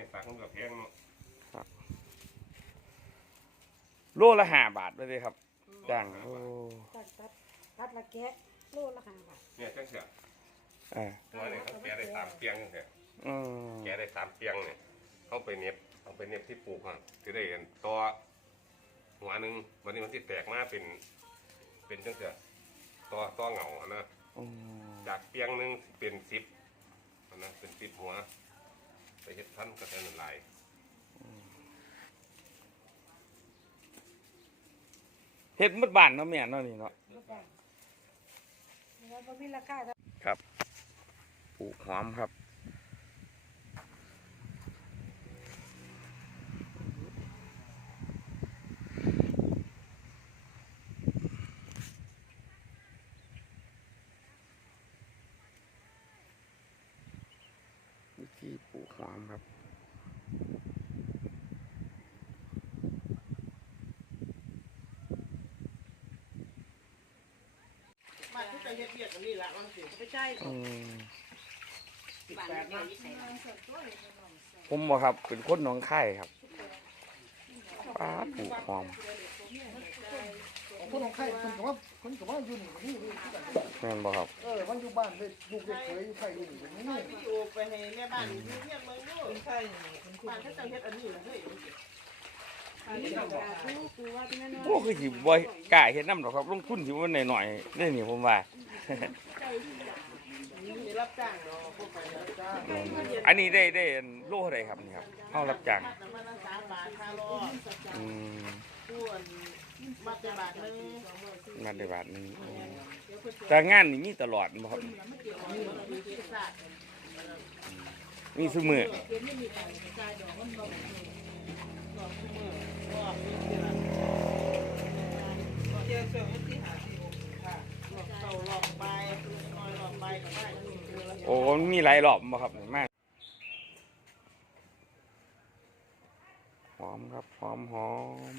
ไม่สักมันก็แพงเนาะโลละห้าบาทเลยครับจ้างโอ้ตัดตัดตัดละแกะโลละห้าบาทเนี่ยจังเสียอ่าหัวเนี่ยเขาแกะได้สามเปียงจังเสียอืมแกะได้สามเปียงเนี่ยเขาไปเน็บเอาไปเน็บที่ปลูกฮะคือได้เห็นตัวหัวหนึ่งวันนี้มันที่แตกมาเป็นเป็นจังเสียตัวตัวเหงาอะนะอืมจากเปียงหนึ่งสิเป็นสิบอันนะเป็นสิบหัวไป เฮ็ดพันธุ์กระแตนหลายเฮ็ดหมดบ้านเนาะแม่เนาะนี่เนาะลูกแดงแล้วบ่มีราคาเท่าปลูกหอมครับ วิธี ปลูกหอมครับบ้านที่จะเฮ็ดเวียกกันนี่ละมันสิไม่ใช่อืมบ้านเดียวนี่ใส่ผมบ่ครับ เป็นคนหนองคายครับป้าปลูกหอม คนของใครคนกับว่าคนกับว่าอยู่นี่นี่นี่คือกันแม่นบ่ครับ เออมันอยู่บ้านเด็กลูกเด็กเคยอยู่ใครอยู่นี่นี่ถ่ายวิดีโอไปให้แม่บ้านอยู่เพียงเมืองดูใช่บ้านที่จะเฮ็ดอันนี้ละเฮ้ยนี่ดอกคือว่าที่นั่นโอ้คือสิบ่กล้าเฮ็ดนำดอกครับ ลงทุนสิบ่หน่อยๆได้นี่ผมว่า นี่รับจ้างเนาะพวกไปรับจ้างอันนี้ได้ได้อันโลเท่าไหร่ครับนี่ครับเฮารับจ้าง น้ำมันสามบาทค่ารอ อืม ส่วนมัดจะบาทนึงมาได้บาทหนึงอืมแต่งานนี่มีตลอดบ่ครับมีเทศะมีซุมื้อเจ้าเจ้าที่หาที่ค่ะเต่าหลอกไปน้อยหลอกไปก็ได้โอ้มันมีหลายรอบบ่ครับนี่มากหอมครับหอมหอม